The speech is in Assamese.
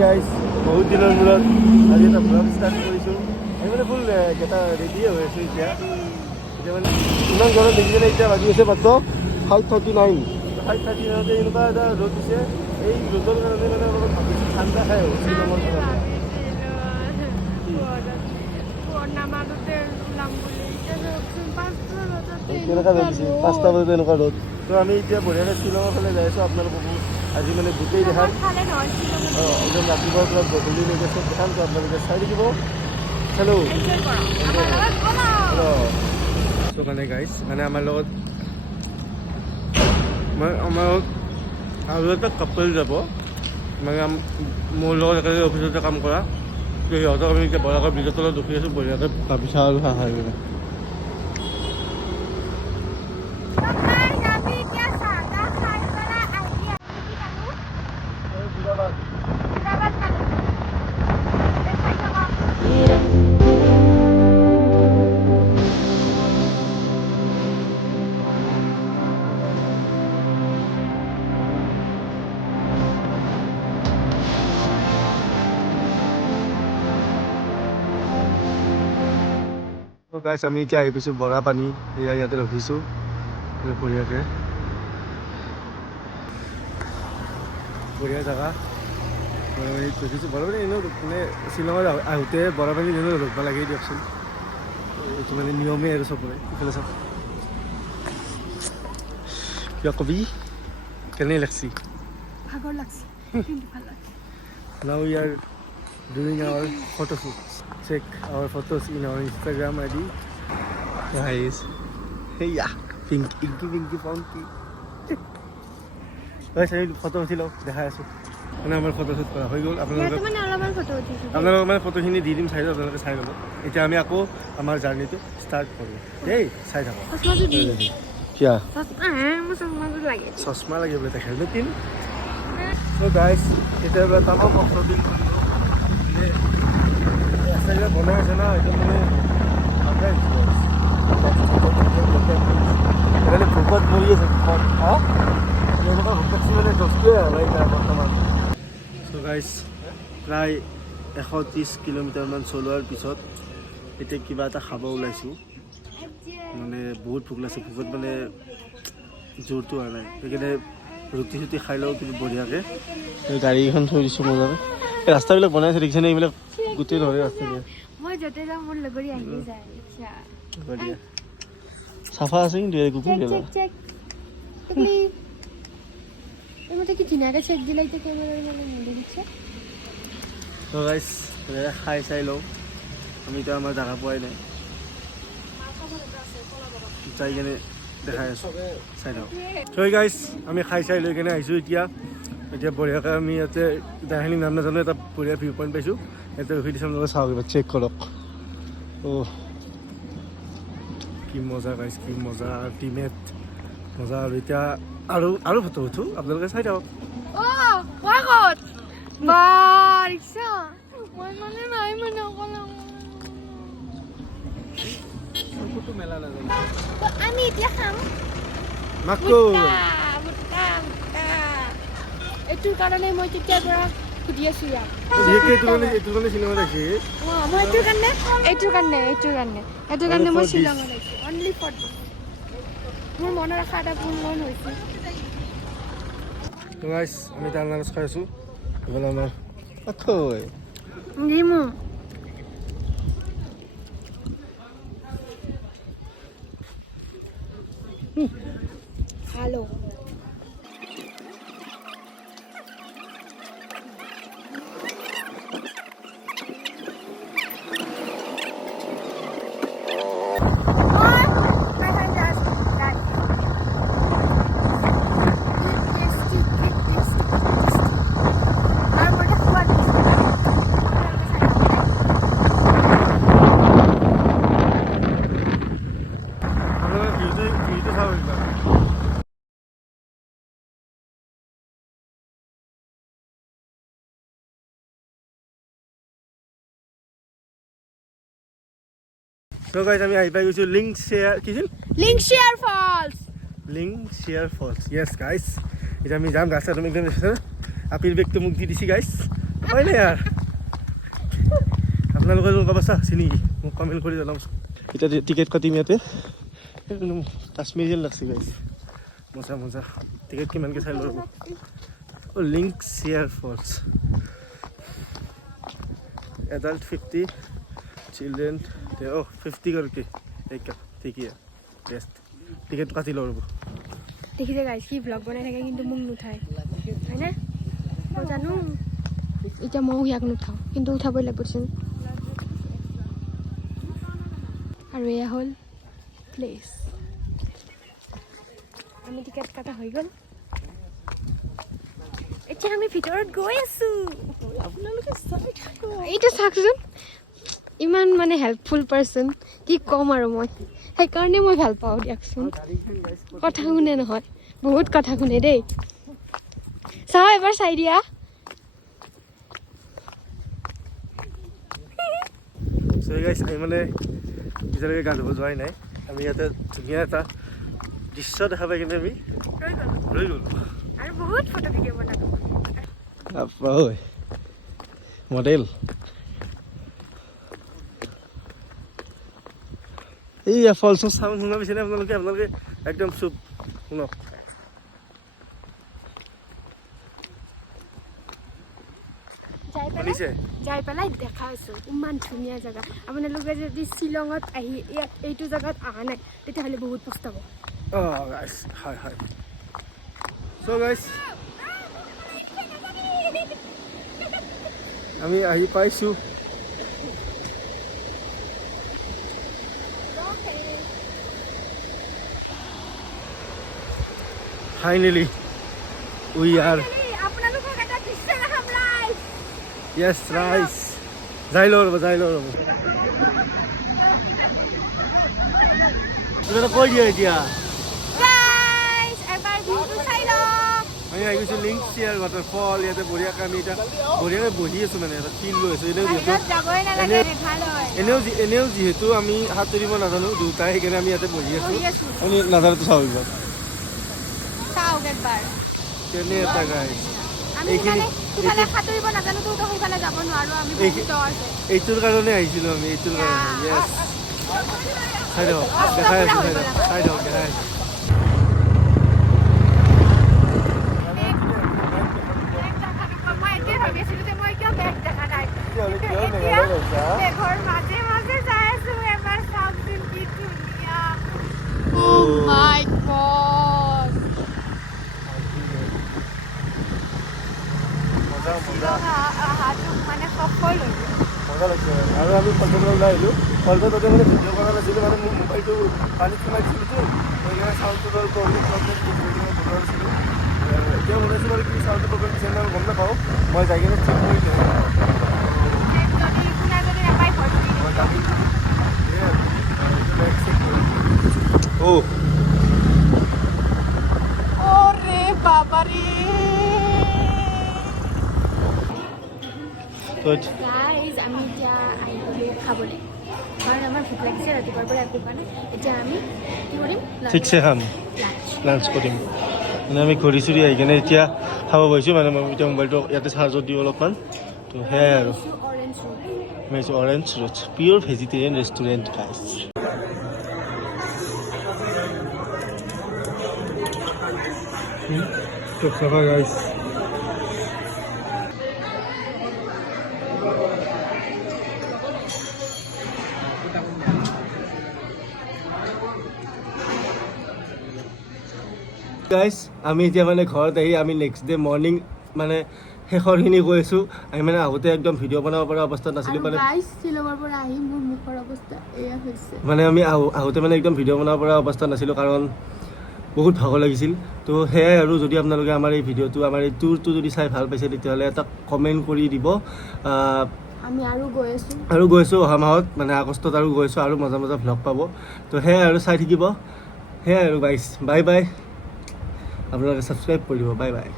গাইজ বহুত দিনৰ মূৰত আজি এটা ব্লগ ষ্টাৰ্ট কৰিছোঁ। আমি মানে ফুল এটা ৰেডিয়ে হৈ আছোঁ এতিয়া মানে ইমান গৰম দেখিছিলে। এতিয়া বাজি আছে মাত্ৰ 5:39 5:39 এনেকুৱা এটা ৰ'দ দিছে। এই ৰ'দৰ কাৰণে মানে অলপ ভাবিছোঁ ঠাণ্ডা খাই আহোঁ শ্বিলঙৰ পৰা। কেনেকুৱা ৰ'দ দিছে 5টা বজাত এনেকুৱা ৰ'দ। তো আমি এতিয়া বঢ়িয়াকৈ শ্বিলঙৰ ফালে যাই আছোঁ। আপোনালোককো আজি মানে গোটেই দেখাম। একদম ৰাতিপুৱাৰ পৰা গধূলিলৈকে চব দেখাম। তো আপোনালোকে চাই থাকিব। হেল্ল' চ' মানে গাইজ মানে আমাৰ লগত আৰু এটা কাপল যাব মানে মোৰ লগত একেলগে অফিচতে কাম কৰা। তো সিহঁতক আমি এতিয়া বৰাকৰ ব্ৰিজৰ তলত ৰখি আছোঁ বঢ়িয়াকৈ ভাবিছা আৰু হাঁহ মানে গাইছ আমি এতিয়া আহি পাইছোঁ বৰা পানী। এয়া ইয়াতে ৰখিছোঁ বঢ়িয়াকৈ। বঢ়িয়া জেগা ৰখিছোঁ। বৰা পানী এনেও মানে শ্বিলঙত আহোঁতে বৰা পানী এনেও ৰখিব লাগেই দিয়কচোন। এইটো মানে নিয়মেই আৰু চবৰে। ইফালে চাওক কিবা কবি কেনে লাগছি? ভাগৰ লাগছে কিন্তু ভাল লাগছে। Now we are doing our photo shoot. Check our photos in our Instagram ID. Guys, hey ya, pinky funky. Guys, আমি ফটো উঠিলোঁ দেখাই আছোঁ মানে আমাৰ ফটো শ্বুট কৰা হৈ গ'ল। আপোনালোকে মানে ফটোখিনি দি দিম চাই লওক। আপোনালোকে চাই ল'ব। এতিয়া আমি আকৌ আমাৰ জাৰ্ণিটো ষ্টাৰ্ট কৰিম দেই। চাই থাকক। কিয়া চশমা লাগে বোলে তাক হেলমেট দিম। চ' গাইজ এতিয়া বোলে তামাম অফৰডিং ৰাস্তাবিলাক বনাই আছে না। এতিয়া মানে সেইকাৰণে ভোকত মৰি আছে। ভোকত এনেকুৱা ভোক লাগছি মানে জষ্টটোৱে আৰু এতিয়া বৰ্তমান। চ' গাইজ প্ৰায় 130 কিলোমিটাৰমান চলোৱাৰ পিছত এতিয়া কিবা এটা খাব ওলাইছোঁ। মানে বহুত ভোক লাগিছে। ভোকত মানে জোৰটো হোৱা নাই। সেইকাৰণে ৰুটি চুটি খাই লওঁ কিন্তু বঢ়িয়াকৈ। গাড়ীখন থৈ দিছোঁ মজাকৈ। এই ৰাস্তাবিলাক বনাই আছে দেখিছেনে? এইবিলাক গোটেই ধৰে ৰাস্তা দিয়ে। মই য'তে যাওঁ মোৰ লগৰী আহি যায়। বঢ়িয়া চাফা আছে কিন্তু কি ধুনীয়াকৈ চেক দিলে এতিয়া কেমেৰাৰ মানে নেদেখিছে। ত' গাইজ খাই চাই লওঁ। আমি এতিয়া আমাৰ জাগা পোৱাই নাই। চাই কেনে দেখাই আছোঁ চাই লওঁ। চ' গাইজ আমি খাই চাই লৈ কেনে আহিছোঁ এতিয়া বঢ়িয়াকৈ আমি ইয়াতে দাইখিনি নাম নাজানো এটা বঢ়িয়া ভিউ পইণ্ট পাইছোঁ। ইয়াতে ৰখি দিছোঁ। আপোনালোকে চাওক এবাৰ চেক কৰক। অ' কি মজা গাইজ কি মজা আল্টিমেট মজা। আৰু এতিয়া আৰু ফটো উঠোঁ আপোনালোকে চাই থাকক। মেলা নাজানো আমি এতিয়া খাম এইটোৰ কাৰণে মই তেতিয়াৰ পৰা সুধি আছো ইয়াক। এইটোৰ কাৰণে মই শ্বিলঙত আহিছোঁ। অনলি ফৰ মোৰ মনৰ আশা এটা পূৰণ হৈছে। আমি তাৰ নাচ খাই আছোঁ। আমাৰ ভালো So guys, আমি আহি পাই গৈছোঁ লিংকশ্বেয়াৰ ফলছ। য়েছ গাইছ, এতিয়া আমি যাম। ৰাস্তাত তুমি একদম আপিৰ বেগটো মোক দি দিছি গাইছ। হয়নে ইয়াৰ আপোনালোকে ক'ব চা চিনি মোক কমেণ্ট কৰি জনাবচোন এতিয়া টিকেট কাটিম ইয়াতে কাশ্মীৰ যেন লাগছে গাইছ মজা মজা টিকেট কিমানকৈ চাই ল'ব লিংক শ্বেয়াৰ ফলছ एडल्ट 50 चिल्ड्रेन 50 करके एक का ठीक है बेस्ट टिकट काटी लो रब দেখিছে গাইছ কি ব্লগ বনাই থাকে কিন্তু মোক নুঠায় হয়নে মই জানো এতিয়া মই ইয়াক নুঠাওঁ কিন্তু উঠাবই লাগিবচোন আৰু এয়া হ'ল প্লেচ আমি টিকেট কাটা হৈ গ'ল এতিয়া আমি ভিতৰত গৈ আছো আপোনালোকে চাই থাকক এইটো চাওকচোন ইমান মানে হেল্পফুল পাৰ্চন কি ক'ম আৰু মই সেইকাৰণে মই ভাল পাওঁ দিয়কচোন কথা শুনে নহয় বহুত কথা শুনে দেই চাওঁ এবাৰ চাই দিয়া সো গাইস আমি মানে এতিয়ালৈকে গা ধুব যোৱাই নাই আমি ইয়াতে ধুনীয়া এটা দৃশ্য দেখা পাই কিনে আমি ৰৈ গ'লো আৰু বহুত ফটো ভিডিঅ' বনালো আপা ঐ মডেল এই ফলছ চাউণ্ড শুনা পাইছেনে আপোনালোকে একদম চুপ শুনক যাই পেলাই দেখা আছো ইমান ধুনীয়া জেগা আপোনালোকে যদি শ্বিলঙত আহি ইয়াত এইটো জেগাত অহা নাই তেতিয়াহ'লে বহুত পস্তাব গাইছ হয় হয় সো গাইছ আমি আহি পাইছোঁ finally we are Yes, rice. যাই লো ৰ'ব তুমি কৈ দিয়া এতিয়া আমি আহি গৈছোঁ লিংক শ্বেয়াৰ ৱাটাৰফল ইয়াতে বঢ়িয়াকৈ আমি এতিয়া বঢ়িয়াকৈ বহি আছোঁ মানে এটা ফিল লৈ আছোঁ এনেও যিহেতু আমি সাঁতুৰিব নাজানো দুটাই সেইকাৰণে আমি ইয়াতে বহি আছোঁ আমি নাজানোতো চাওঁ একবাৰ কেনে এটা গাই এইটোৰ কাৰণে আহিছিলোঁ আমি এইটোৰ কাৰণে চাই দিয়ক দেখাই আছোঁ চাই দিয়ক দেখাই আছোঁ Oh my God! মজা লাগিছে আৰু আমি ফলটোলৈ ওলাই আহিলোঁ ফলটো তাতে মানে ভিডিঅ' কৰা নাছিলোঁ মানে মোৰ মোবাইলটো পানীত সোমাই দিছিলোঁতো সেইকাৰণে চাউণ্ডটো প্ৰব্লেম আছিলোঁ এতিয়া শুনাইছোঁ বাৰু কি চাউণ্ডটো প্ৰব্লেম দিছে আমি গম নাপাওঁ মই যাই কিনে চেক কৰি দিওঁ Guys, আমি এতিয়া আহিলোঁ খাবলৈ কাৰণ আমাৰ ভোক লাগিছে ৰাতিপুৱাৰ পৰা একো খোৱা নাই এতিয়া আমি কি কৰিম ঠিকছে খাম লাঞ্চ কৰিম মানে আমি ঘূৰি চুৰি আহি কিনে এতিয়া খাব পাৰিছোঁ মানে মই এতিয়া মোবাইলটো ইয়াতে চাৰ্জত দিওঁ অলপমান তো সেয়াই আৰু আমি অৰেঞ্জ ৰুটছ পিয়'ৰ ভেজিটেৰিয়ান ৰেষ্টুৰেণ্ট গাইছ গাইছ গাইছ আমি এতিয়া মানে ঘৰত আহি আমি নেক্সট ডে মৰ্ণিং মানে শেষৰখিনি গৈ আছোঁ আমি মানে আহোঁতে একদম ভিডিঅ' বনাব পৰা অৱস্থাত নাছিলোঁ মানে শ্বিলঙৰ পৰা আহি মোৰ মুখৰ অৱস্থা এয়া হৈছে মানে আমি আহোঁতে মানে একদম ভিডিঅ' বনাব পৰা অৱস্থাত নাছিলোঁ কাৰণ বহুত ভাগৰ লাগিছিল তো সেয়াই আৰু যদি আপোনালোকে আমাৰ এই ভিডিঅ'টো আমাৰ এই টুৰটো যদি চাই ভাল পাইছে তেতিয়াহ'লে এটা কমেণ্ট কৰি দিব আমি আৰু গৈ আছোঁ অহা মাহত মানে আগষ্টত আৰু গৈ আছোঁ আৰু মজা মজা ভ্লগ পাব তো সেয়াই আৰু চাই থাকিব সেয়াই আৰু গাইছ বাই বাই আপোনালোকে ছাবস্ক্ৰাইব কৰি দিব বাই বাই